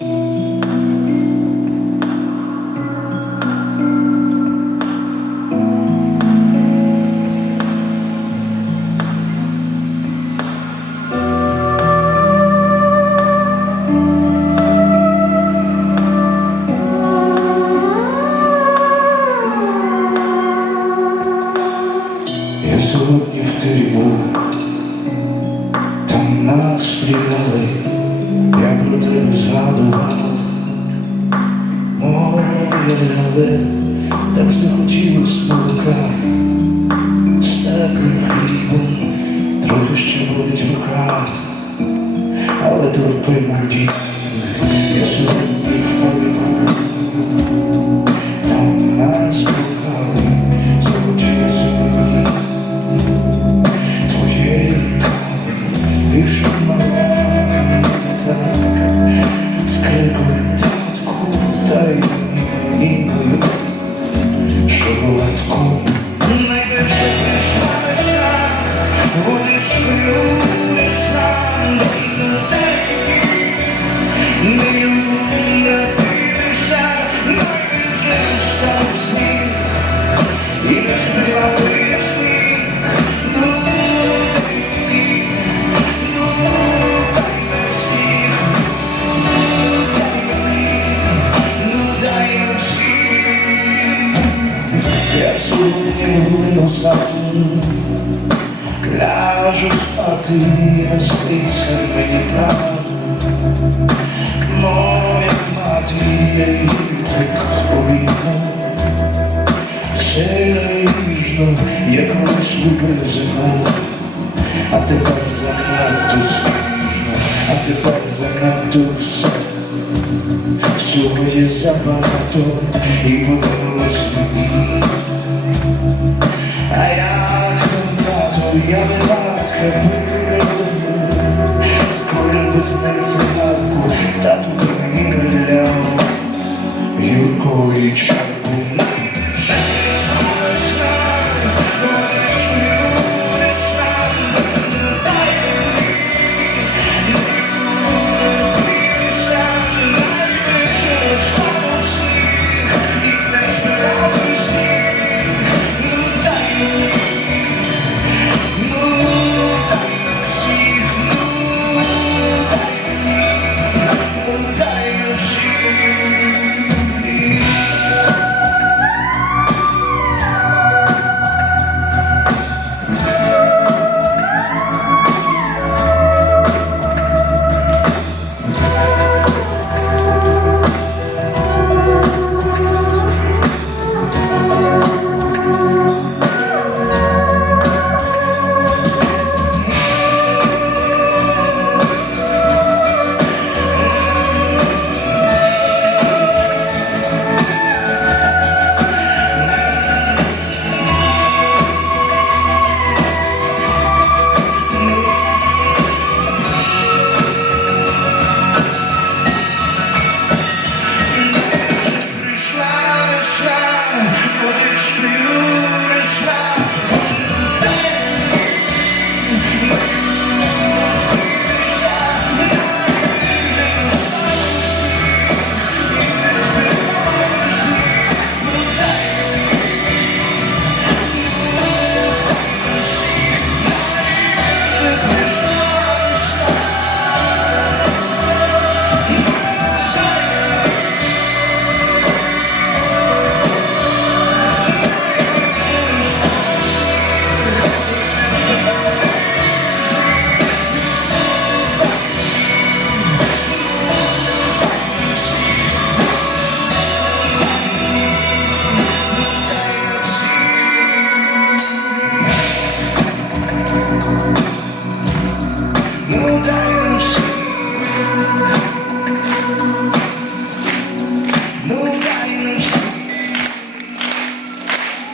Я сьогодні в тюрму, там нас стріляли, я Про тебе згадував, моє ляли, так захотілось молока, з теплим хлібом, трохи ще болить рука, але терпи надій, з криком татку, дай мені мою шоколадку. Водичкою весна, дай не напитися, найбільше став сніг, і не співали Глину сам, ляжу спати, не сниться мені так. Моя мати, її так обійму, сильно і ніжно, як колись любив зиму. А тепер занадто смішно, а тепер занадто все. Всього є забагато і буде я випадка вирину, скоро виснеться ранку, та тут мені ляв, Юрко і чай.